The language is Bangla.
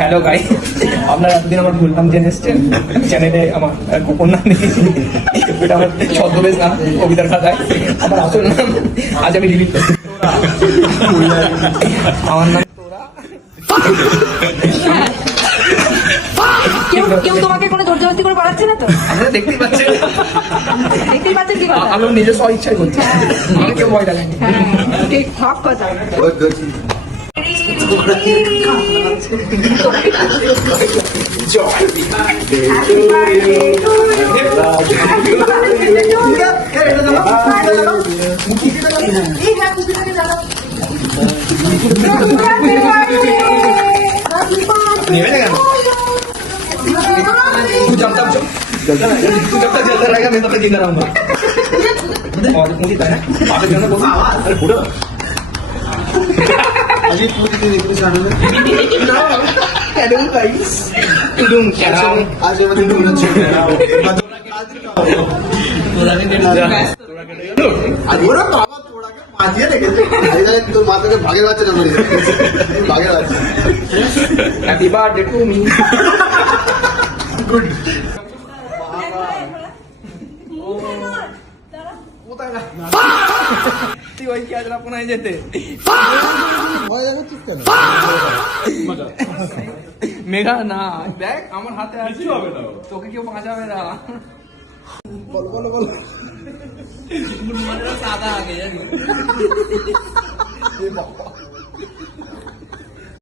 হ্যালো গাই, আপনারা এতদিন আমার ভুল নাম জেনে এসছেন। চ্যানেলে আমার গোপন নাম দেখেছি, এটা আমার ছদ্মবেশ নাম কবিতার খাতায়। আমার আসল নাম আজ আমি ডিলিট করছি। আমার নাম তোরা। কেউ তোমাকে কোনো জোরজবস্তি করে পড়াচ্ছে না তো? আপনারা দেখতেই পাচ্ছেন, দেখতেই পাচ্ছেন কি কথা? আমি নিজে স্ব ইচ্ছাই করছি, আমাকে কেউ ভয় লাগায়নি। ঠিক সব কথা। तू जब तक जलता रहेगा मैं तब तक जिंदा रहूंगा। और मुझे कहना पापे जाना बोल अरे बुढ़ा अभी पूरी दिन इतनी सालों में हेलो गाइस तुम क्या आज मैं तुम अच्छे ওরা বাবা তোড়াকে মাঝিয়ে রেখেছে তোর মাথাকে ভাগের বাচ্চা না ভাগের বাচ্চা happy birthday to me good তুই ওই কি আজ আপনায় যেতে ভয় লাগাচ্ছিস কেন মেঘা না দেখ আমার হাতে আছে তোকে কেউ বাঁচাবে না বলো বলো বলো সাদা আগে জানি